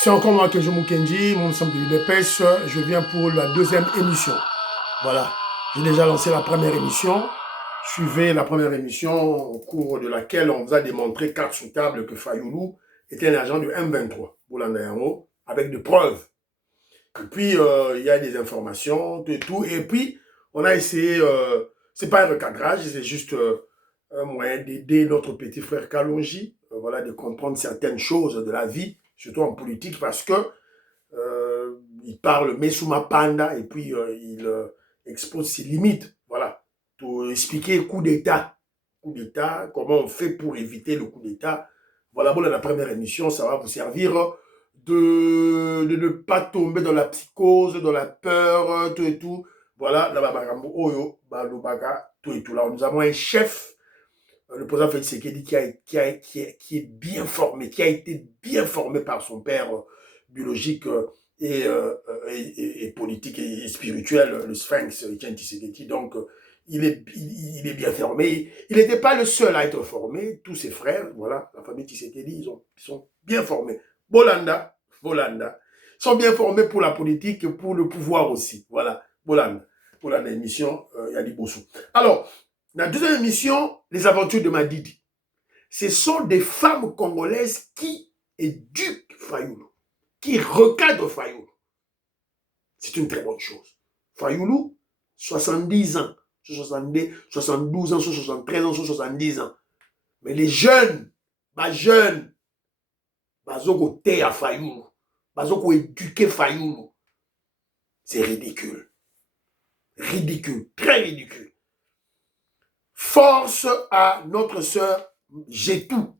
C'est encore moi, Kenjo Mukendi, mon ensemble de l'UDPS. Je viens pour la deuxième émission. Voilà. J'ai déjà lancé la première émission. Suivez la première émission au cours de laquelle on vous a démontré carte sous table que Fayoulou était un agent du M23, Boulandayango, avec des preuves. Et puis, il y a des informations, tout. Et puis, on a essayé, c'est pas un recadrage, c'est juste un moyen d'aider notre petit frère Kalonji, voilà, de comprendre certaines choses de la vie, surtout en politique, parce que il parle Messouma Panda et puis il expose ses limites, voilà, pour expliquer coup d'État, comment on fait pour éviter le coup d'État. Voilà, bon, la première émission, ça va vous servir de ne pas tomber dans la psychose, dans la peur, tout et tout. Voilà, tout et tout. Là, nous avons un chef, le président Félix Tshisekedi, qui est bien formé, qui a été bien formé par son père biologique et politique et spirituel, le Sphinx, Etienne Tshisekedi. Donc, il est bien formé. Il n'était pas le seul à être formé. Tous ses frères, voilà, la famille Tshisekedi, ils sont bien formés. Bolanda, ils sont bien formés pour la politique et pour le pouvoir aussi. Voilà, Bolanda, émission, Yali Bossou. Alors, la deuxième émission, les aventures de Madidi. Ce sont des femmes congolaises qui éduquent Fayoulou, qui recadrent Fayoulou. C'est une très bonne chose. Fayoulou, 70 ans, 72 ans, 73 ans, 70 ans. Mais les jeunes, bazoko te à Fayoulou, bazoko éduquer Fayoulou. C'est ridicule. Ridicule, très ridicule. Force à notre sœur Jetou.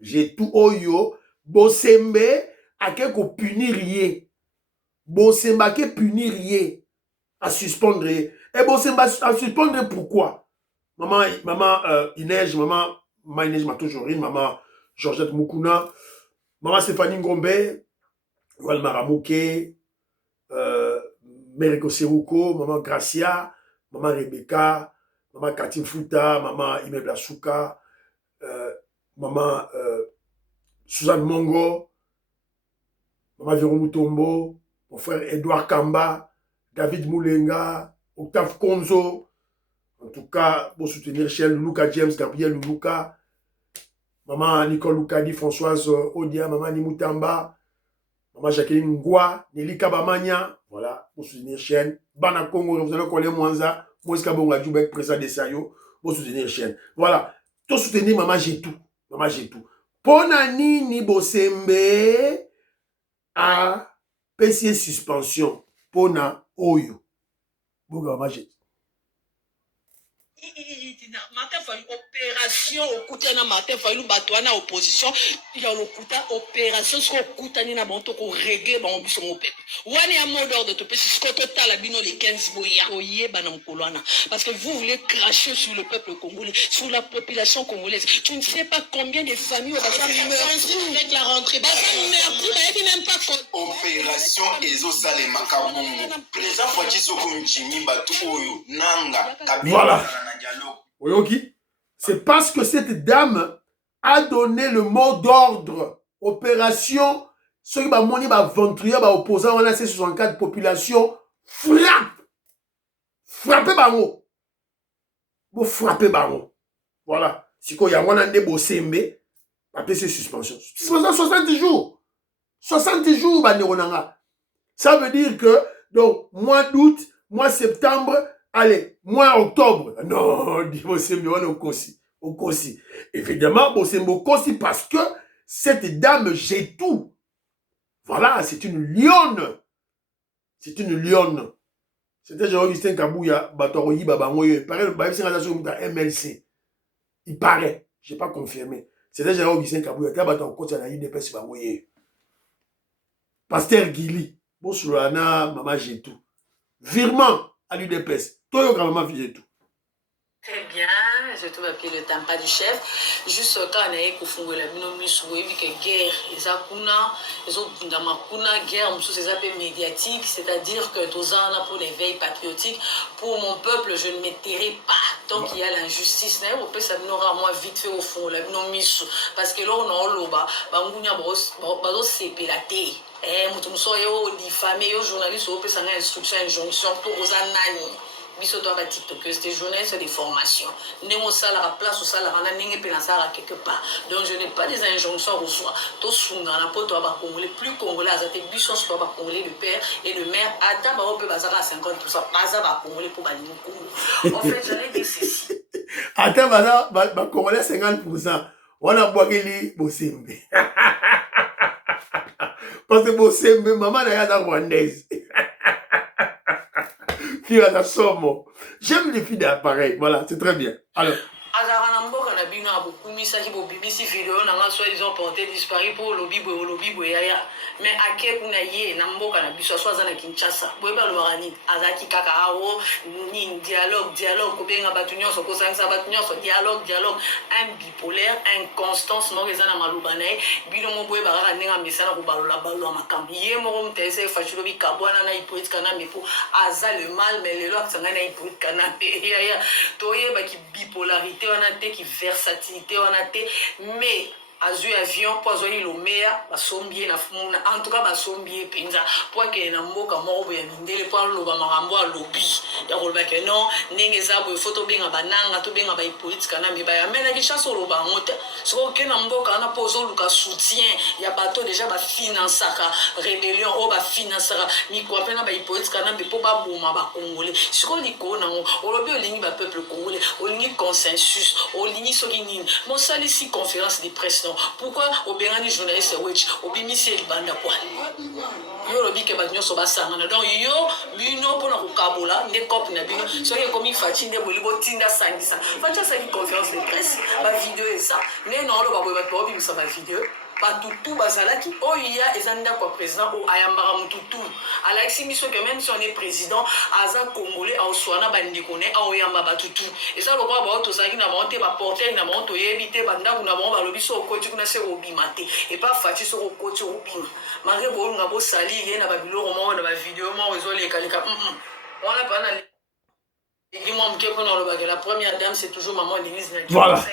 Jetou Oyo, Bosembe, à quelque punir yé. Bosembe à quelque punir yé. À suspendre. Et Bosembe à suspendre pourquoi? Maman Inège, maman Inège Matoujourine, maman Georgette Moukouna, maman Stéphanie Ngombe, Wal Maramouke, Meriko Seruko, maman Gracia, maman Rebecca, maman Katim Fouta, maman Ime Blasuka, maman Suzanne Mongo, maman Véron Moutombo, mon frère Edouard Kamba, David Moulenga, Octave Konzo, en tout cas, pour soutenir Michel Luka James, Gabriel Luka, maman Nicole Lukadi, Françoise Odia, maman Nimutamba, maman Jacqueline Ngoua, Nelly Kabamania, voilà, pour soutenir chaîne. Bana Congo, vous allez connaître Mwanza, Moïse Kabonga Djoubek, président de Sayo, pour soutenir chaîne. Voilà, tout soutenir maman j'ai tout. Maman j'ai tout. Pona nini Bosembe a PC suspension. Pona Oyo. Boga maman j'ai tout. Martin Fayulu opération okutana Martin Fayulu batwana opposition ya lokuta opération so okutani na banto ko régler ba ambition au peuple wani ya mot d'ordre de peuple ce que tala bino les 15 boya oyeba na mkolwana parce que vous voulez cracher sur le peuple congolais sur la population congolaise tu ne sais pas combien de familles va meurent avec la rentrée ba meurent même pas opération ezo sale makabongo président Fadji Sokonchimi batu oyo nanga voilà. Oyoki, c'est parce que cette dame a donné le mot d'ordre opération ceux qui va moni va ventrier va opposant on a C64 population frappez bango vous frappez bango voilà si quoi y a on a des Bosembe après c'est suspension 60 jours bah ça veut dire que donc mois d'août mois septembre allez, mois octobre. Non, Bosembe, on est au Kossi. Évidemment, Bosembe au Kossi parce que cette dame, j'ai tout. Voilà, c'est une lionne. C'est une lionne. C'était Jean-Augustin Kabouya, Batoroyi Babangoye. Il paraît, le MLC. Il paraît. Je n'ai pas confirmé. C'était Jean-Augustin Kabouya. Qui a battu en côte à la IDPS Babangoye. Pasteur Guili. Bonsoulana, maman, j'ai tout. Virement à l'UDPS. Toi, très bien, je trouve le tampa du chef. Juste quand on a eu la minomisou, et que guerre, les akuna, les autres guerre, c'est un peu médiatique, c'est-à-dire que tous ans pour l'éveil patriotique, pour mon peuple, je ne m'étairai pas. tant qu'il y a l'injustice, on peut s'amener rarement vite fait au fond, là, non mis, parce que là, on a l'oba, bangunya bazo sepe la té. Mutumso yo diffamé, yo journaliste, on peut s'en instruction, injonction pour aux anani. Biso to ba tiktokeuse des journalistes des formations némo sala la place au sala na ningi pe na sala quelque part, donc je n'ai pas des injonctions au soi to sunga na poto ba congolais plus congolais azate biso so ba congolais le père et le mère ata ba ope bazaka 50% baza ba congolais pour ba Congo. En fait j'allais dire ceci ata baza ba congolais 50% wana bwakeli bosembe parce que bosembe maman na ya rwandaise. Qui a la somme. J'aime les filles d'appareil. Voilà, c'est très bien. Alors. azaka na mboka na bino abokumisaki bobimisi video nanga soi-disant porté disparu pour lobi boye yaya mais ake kuna ye na mboka na biso so aza na Kinshasa boyeba alobaka nini azalaki kaka awo nini dialogue kobenga bato nyonso kosangisa bato nyonso dialogue un bipolaire inconstance moko eza na maloba na ye bino mo boyeba kaka ndenge amesana kobalola makambo ye moko moto ese faci lobi kabwana na hypocrite kanambe po aza le mal mais lelo akisanga na hypocrite kanambe yaya toyebaki bipolarité wana te ki versatilité wana te mais azui avion po azwaki lomea basombie en tout cas basombie mpenza po akende na mboka moko boye ya mindele po aloba makambo alobi ya koloba ke non ndenge eza boye fo tobenga bananga tobenga bahipolitika na mibaya amenaki chance oloba yango te soki okende na mboka wana mpo ozoluka soutien ya bato deja bafinansaka rébellion oyo bafinansaka mikwa mpe na bahipolitika na mbe mpo baboma bakongole sikoyo likolo nango olobi olingi bapeuple congolais olingi consensus olingi soki nini mosalisi conférence de presse. Pourquoi au Bengani journaliste Witch au bimisi libanda kwani yo lobi ke bat nyonso basangana donc yo bino pona ko kabola nde cop na bino soki komi fati nde bolibo tinda sangisa fati sa conférence de presse ba vidéo et ça ne non lo ba boy ba to bimisa ba vidéo batutu bazalaki oya ezanda kwa président o ayambara mututu alaxi miso que même si on est président aza congolais au swana bandiko ne oyamba batutu eza lokwa ba to zaki na monte ba porter na monte yebite banda kuna ba balobi so okoti kuna se obimate et pas fati so okoti obima malgré bo nga bo sali ye na ba biloko mo na ba vidéo mo ezo leka on a pas na la première dame c'est toujours maman Denise na voilà.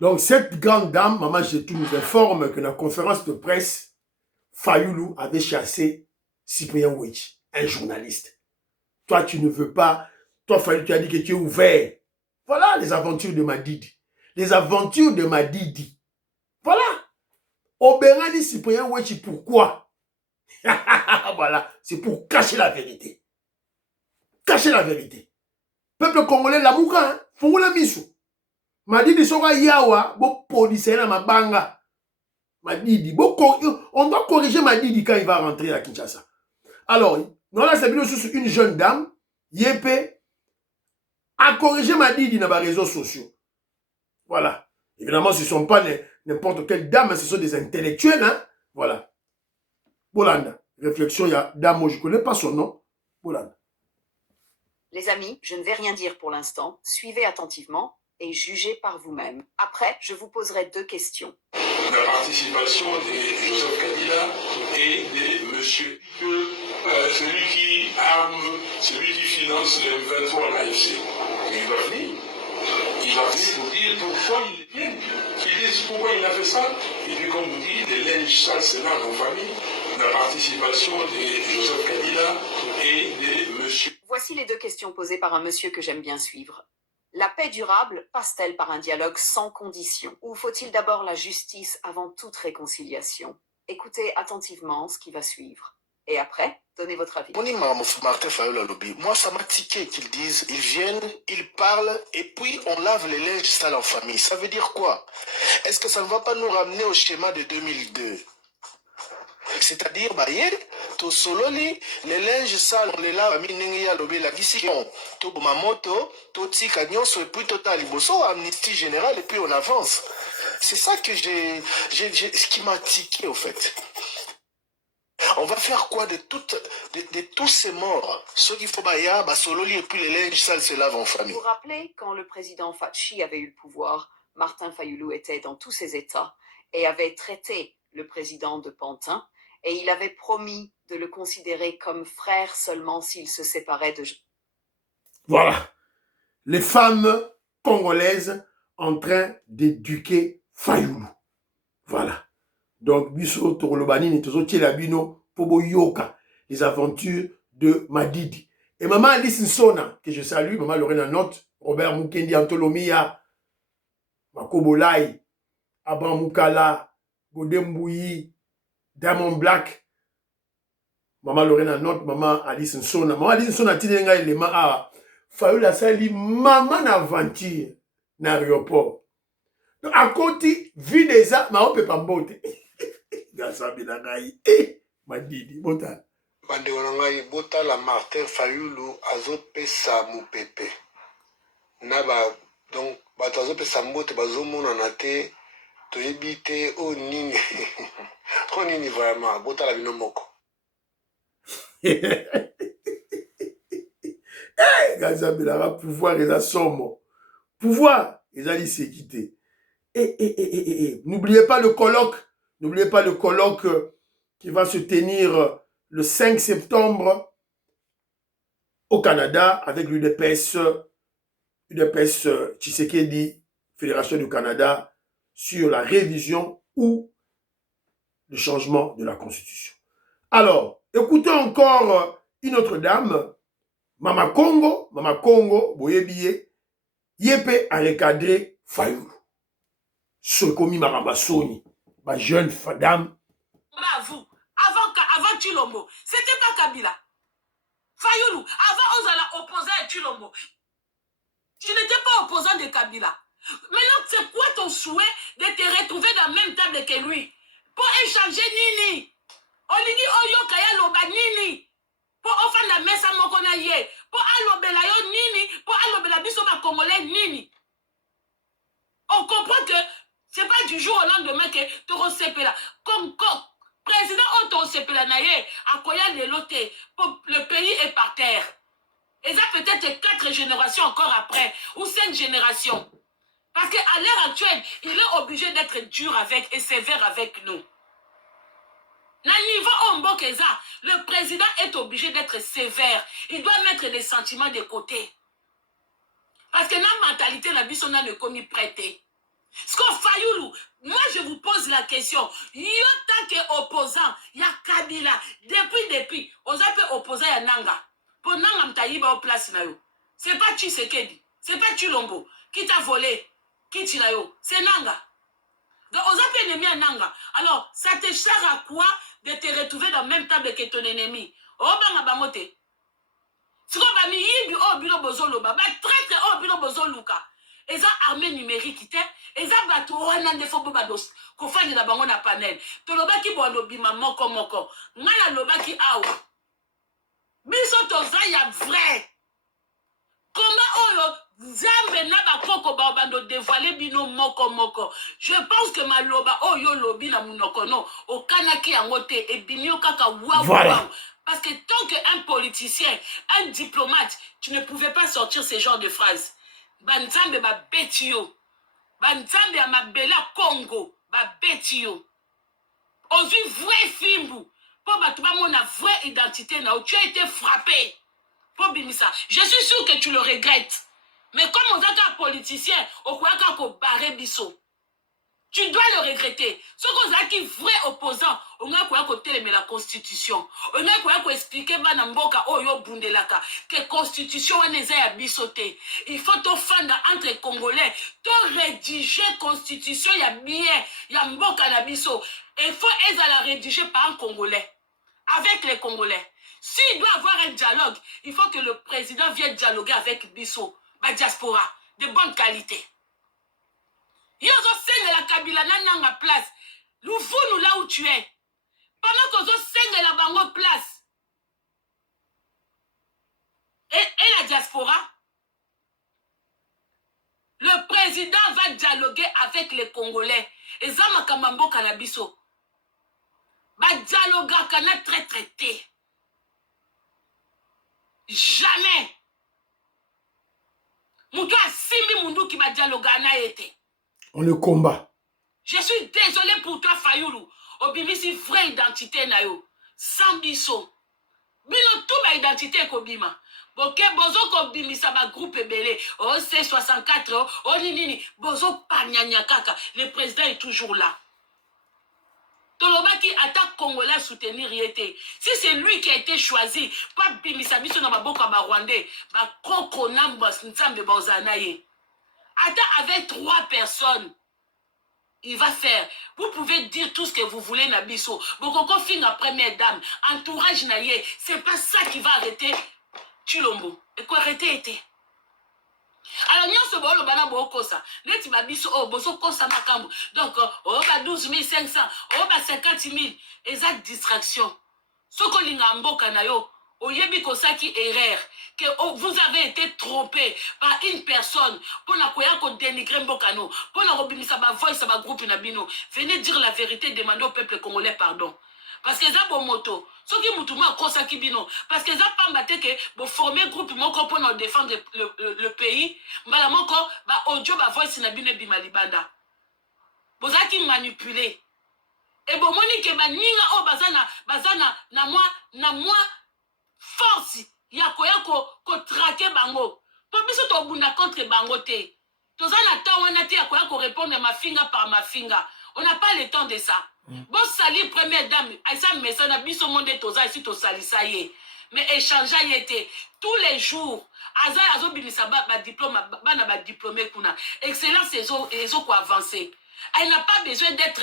Donc, cette grande dame, Maman Jetou, nous informe que dans la conférence de presse, Fayoulou avait chassé Cyprien Witch, un journaliste. Toi, tu ne veux pas. Toi, Fayoulou, tu as dit que tu es ouvert. Voilà les aventures de Madidi. Les aventures de Madidi. Voilà. Oberani Cyprien Witch, pourquoi? Voilà. C'est pour cacher la vérité. Cacher la vérité. Peuple congolais, la mouka, hein? Faut la misou. Madidi soka yawa, bo police na mabanga. Madidi, on doit corriger Madidi quand il va rentrer à Kinshasa. Alors, nous là c'est sur une jeune dame, Yépé, a corrigé Madidi dans les réseaux sociaux. Voilà. Évidemment, ce ne sont pas n'importe quelle dame, ce sont des intellectuels, hein. Voilà. Bolanda. Réflexion, il y a dame, je ne connais pas son nom. Bolanda. Les amis, je ne vais rien dire pour l'instant. Suivez attentivement et jugez par vous-même. Après, je vous poserai 2 questions. La participation de Joseph Kabila et de monsieur celui qui arme, celui qui finance le M23 en AFC. Il va venir. Il va venir pour dire pourquoi il vient. Il dit pourquoi il a fait ça. Et puis comme vous dites, les linges sales, c'est là en famille. La participation de Joseph Kabila et de monsieur. Voici les 2 questions posées par un monsieur que j'aime bien suivre. La paix durable passe-t-elle par un dialogue sans condition? Ou faut-il d'abord la justice avant toute réconciliation? Écoutez attentivement ce qui va suivre. Et après, donnez votre avis. Moi, ça m'a tiqué qu'ils disent, ils viennent, ils parlent, et puis on lave les linges sales en famille. Ça veut dire quoi? Est-ce que ça ne va pas nous ramener au schéma de 2002? C'est-à-dire, to sololi, les linges sales, on les lave, la décision, to mamoto, to tika nyonso, et puis total, liboso, amnistie générale, et puis on avance. C'est ça que ce qui m'a tiqué, au fait. On va faire quoi de tous ces morts? Ceux qui font sololi, et puis les linges sales se lavent en famille. Vous vous rappelez, quand le président Fachi avait eu le pouvoir, Martin Fayoulou était dans tous ses états et avait traité le président de pantin, et il avait promis de le considérer comme frère seulement s'il se séparait de... Voilà. les femmes congolaises en train d'éduquer Fayoulou. Voilà. Donc, biso Torolobani ni tozo Tchelabino Pobo Yoka, les aventures de Madidi. Et maman Alice Nsona, que je salue, maman Lorena Note, Robert Mukendi Antolomia, Makobolai, Abraham Moukala, Godembouyi, Diamond Black, maman Lorena Note, maman Alice Nsona. Maman Alice Nsona, tinenga élément a Fayoulou la sali maman aventure na aéroport. Donc, à côté, vie des arts, mais on peut pas monter. Gasabi na ngai, Madidi, bota. Bande wanangai bota la Martin Fayoulou azopesa mupepe. Naba donc bato azopesa mbote bazomona na te toyebi te o nini. O nini vraiment bota la bino moko. Gasabi na pouvoir et somme. Pouvoir, ils allaient s'équiter. N'oubliez pas le colloque. N'oubliez pas le colloque qui va se tenir le 5 septembre au Canada avec l'UDPS Tshisekedi, Fédération du Canada, sur la révision ou le changement de la Constitution. Alors, écoutons encore une autre dame, Mama Congo, Boyebiye, Yepe a recadré Fayoulou. Sokomi Marambasoni, ma jeune dame. Bravo. Avant Chilombo, c'était pas Kabila. Fayoulou, avant on allait opposer à Chilombo. Tu n'étais pas opposant de Kabila. Maintenant, c'est quoi ton souhait de te retrouver dans la même table que lui? Pour échanger Nini. Olingi Oyo Kaya Loba Nini. Pour offrir la messe à Mokonaye. Pour allobela yo Nini. Pour allobela biso ma Congolais Nini. On comprend que c'est pas du jour au lendemain que tu recépes là. Comme président Otto Sepela Naye, à Koya de l'autre, le pays est par terre. Et ça peut-être 4 générations encore après, ou 5 générations. Parce qu'à l'heure actuelle, il est obligé d'être dur avec et sévère avec nous. Na niveau Ombokeza, le président est obligé d'être sévère. Il doit mettre les sentiments de côté. Parce que notre mentalité, la bisonna ne commis prêter. Ce qu'on Fayoulou, moi je vous pose la question. Yo tant qu'opposant, il y a Kabila. Depuis, on s'appelle opposant à Nanga. Pour Nanga Mtaïba au place na yo. C'est pas Tshisekedi, c'est pas Chilombo qui t'a volé, qui t'a yo, c'est Nanga. Donc on s'appelle ennemi à Nanga. Alors, ça te sert à quoi de te retrouver dans la même table que ton ennemi? Oh banga bamote. Si on va mi yibi oh bilo bozolo ba traître oh bilo bozolo ka. Et ça, armée numérique, et ça, bateau, on a des faux bados, qu'on fait de la banque à panel. Tu l'as qui boit l'obima moko. Mana l'oba qui awa. Biso toza ya vrai. Comment Zambe na ba koko ba bando dévoiler bino moko. Je pense que ma loba oyo lobi na munoko no. O kanaki angote et binio kaka waouh. Voilà. Parce que tant qu'un politicien, un diplomate, tu ne pouvais pas sortir ce genre de phrases. Banzambe ba betio. Banzambe amabela Congo ba betio. Ozu vrai fimbu. Pour batouba mon vraie identité na tu as été frappé. Pour bimisa. Je suis sûr que tu le regrettes. Mais comme on a un politicien, on croit qu'on barre biso. Tu dois le regretter. Ce qu'on a qui vrai opposant, on a quoi côté mais la constitution. On a quoi expliquer banamboka oyo bundelaka que constitution est à bisoté. Il faut te fendre entre congolais, te rédiger constitution y a bien, y a mboka na biso. Il faut être la rédiger par un congolais avec les congolais. S'il doit avoir un dialogue, il faut que le président vienne dialoguer avec biso, la diaspora de bonne qualité. Yo senge la Kabila nanga place. Louvou là où tu es. Pendant qu'on senge la bango place. Et la diaspora, le président va dialoguer avec les Congolais. Et Zama Kamambo Kanabiso. Va dialoguer kana très traité. Jamais. Moutou a simbi mundu qui va dialoguer na été. On le combat. Je suis désolé pour toi, Fayoulou. Obimisi vraie identité na yo. Sans biso. Bino tout ma identité kobima. boke bozo kobimisa ba groupe ebele o C64 o nini bozo panyanya kaka le président est toujours là. Tolobaki attaque congolais soutenir yete. Si c'est lui qui a été choisi, pas bimisa biso na maboko ba rwandais, ba koko nambos nzambe bozanaye. Atta avec 3 personnes, il va faire. Vous pouvez dire tout ce que vous voulez na biso. Bokoko finga première dame, entourage naye, c'est pas ça qui va arrêter Chilombo. Et quoi arrêter été? Alors, nous sommes bana bokosa. Neti babiso oh boso kosa makambo. Donc oh ba 12 500, oh ba 50 000 exact distraction. Soko linga mboka na yo, oyebi kosaki erreur que oh, vous avez été trompé par une personne pour na koya ko dénigrer mboka no, pour na robimisa ba voice ba groupe na bino. Venez dire la vérité, demandez au peuple congolais pardon. Parce que ça bon moto. Ce qui moutouma kosa kibino parce que ça pas mbaté que bo former groupe moko pour nous défendre le pays mbala moko ba audio ba voice na bino bimalibanda bozaki manipuler et bon moni ke ba ninga o bazana na moi force ya koya ko traquer bango po biso to bunda contre bango te tozana temps wana te ya koya ko répondre ma finger par ma finger. On n'a pas le temps de ça. Bon, sali première dame, Aïssa Messana, biso monde toza ici to sali ça y est. Mais échanger y était tous les jours. Aza azo binisa ba diplôme, bana ba diplômé kuna. Excellence ezo ko avancer. Elle n'a pas besoin d'être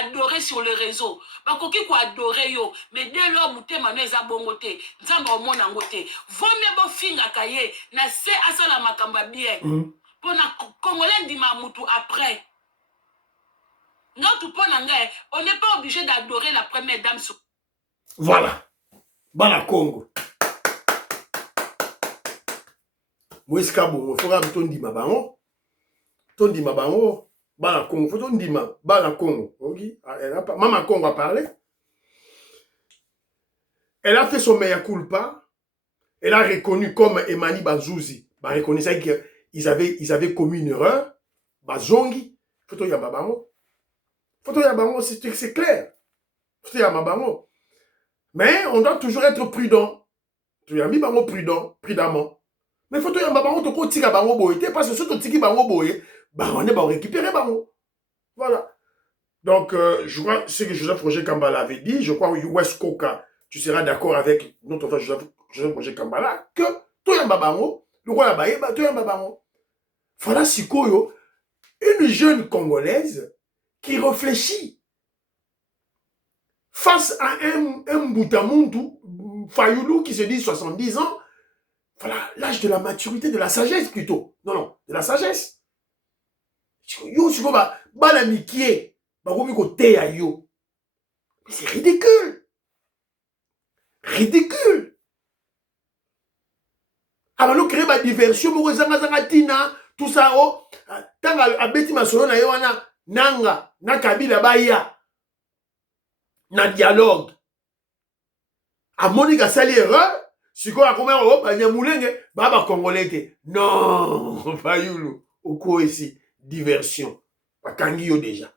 adorée sur le réseau. Bakoki ko adorer yo, mais dès lors muté maneza bongote, nzamba omona ngote. Vaut mieux bo finga kaye na se asala makamba bien. Pour na congolais ndima mutu après. On n'est pas obligé d'adorer la première dame. Voilà. Bana Congo. Moïse Kabo, il faut que tu dises bango. Tu dis bango. Bana Congo. Faut tu dises Bana Congo. Maman Congo a parlé. Elle a fait son mea culpa. Elle a reconnu comme Emani Bazouzi. Elle a reconnu qu'ils avaient commis une erreur. Bazongi. Faut tu dire bango. C'est clair. Mais on doit toujours être prudent. Tu as mis bango prudemment. Mais faut que tu aies bango boye parce que si tu tiki bango boye, on va récupérer bango. Voilà. Donc je crois ce que Joseph Roger Kambala avait dit, je crois West Coca, tu seras d'accord avec notre frère Joseph Roger Kambala que tu as bango, le roi baye, tu as bango. Voilà sikoyo, une jeune congolaise qui réfléchit face à un Boutamuntu, Fayoulou qui se dit 70 ans, voilà, l'âge de la maturité, de la sagesse plutôt. Non, de la sagesse. Yo, c'est comme Balamikie, yo. C'est ridicule. Ridicule. Alors, nous créons ma diversion, tout ça, oh, tant à Betty Masolo na yoana. Nanga, na Kabila Baya, na dialogue. A Monica sali erreur, si quoi a combien on va moulenge, baba congolais. Non, Fayoulou, au quoi ici, diversion. Pas Kangio déjà.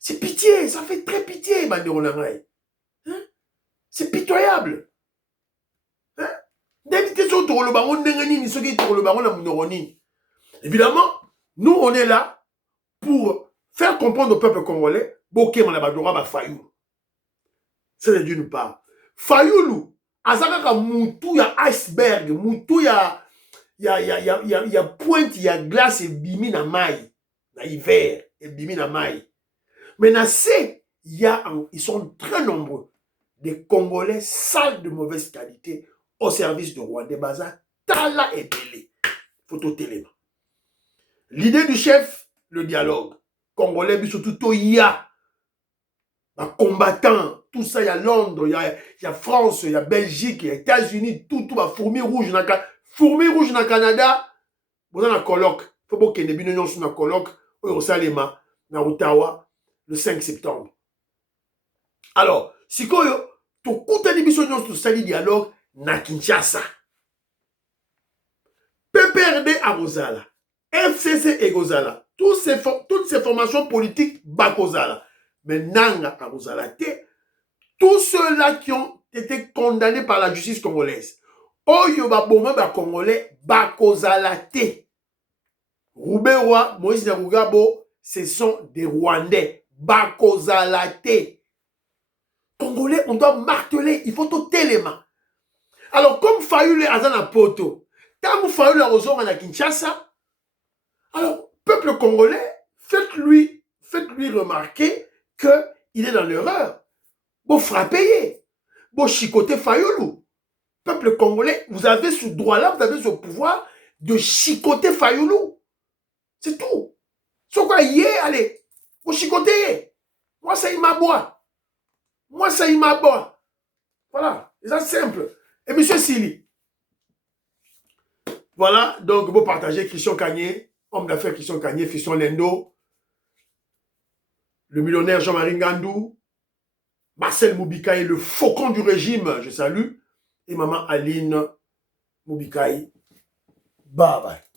C'est pitié, ça fait très pitié, Bandironangaï. Hein? C'est pitoyable. Hein? D'habitude, sur le baron, n'engani, ni ceux qui sur le baron, la mouroni. Évidemment, nous, on est là pour faire comprendre au peuple congolais, Boké Manabadora ba Fayoulou. C'est d'une part. Fayoulou, azaka moutou ya iceberg, moutou ya pointe, ya glace et bimi na mai, na hiver et bimi na mai. Mais na c'est, ils sont très nombreux, des Congolais sales de mauvaise qualité au service de Rwanda Baza, Tala et Belé. Photo télé. L'idée du chef, le dialogue. Congolais, surtout, il y a combattants, tout ça, il y a Londres, il y a France, il y a Belgique, il y a États-Unis, tout, fourmi rouge dans le Canada. Vous avez un colloque, il faut que vous ayez un colloque au Salema, à Ottawa, le 5 septembre. Alors, si vous avez un dialogue, na Kinshasa. PPRD à Rosala. FCC et Gozala. Toutes ces formations politiques Bakozala. Mais Nanga à Rosala. Tous ceux-là qui ont été condamné par la justice congolaise. Oyo baboma ba Congolais, bakozala te. Rouberois, Moïse Nyarugabo, ce sont des Rwandais. Bakozala te. Congolais, on doit marteler, il faut tout téléma. Alors, comme Fayoulé Azana Poto, tant que Fayoulé Arozon à Kinshasa, alors, peuple congolais, faites-lui remarquer qu'il est dans l'erreur. Bon, frappez, bon, chicoter Fayoulou. Peuple congolais, vous avez ce droit-là, vous avez ce pouvoir de chicoter Fayoulou. C'est tout. C'est quoi, allez, vous chicotez. Moi, ça y m'aboie. Moi, ça y m'aboie. Voilà, c'est simple. Et monsieur Sili. Voilà, donc, vous partagez Christian Kagné, homme d'affaires Christian Kagné, Fiston Lendo, le millionnaire Jean-Marie Ngandou, Marcel Moubikaï, le faucon du régime, je salue, et maman Aline Moubikaï. Bye bye.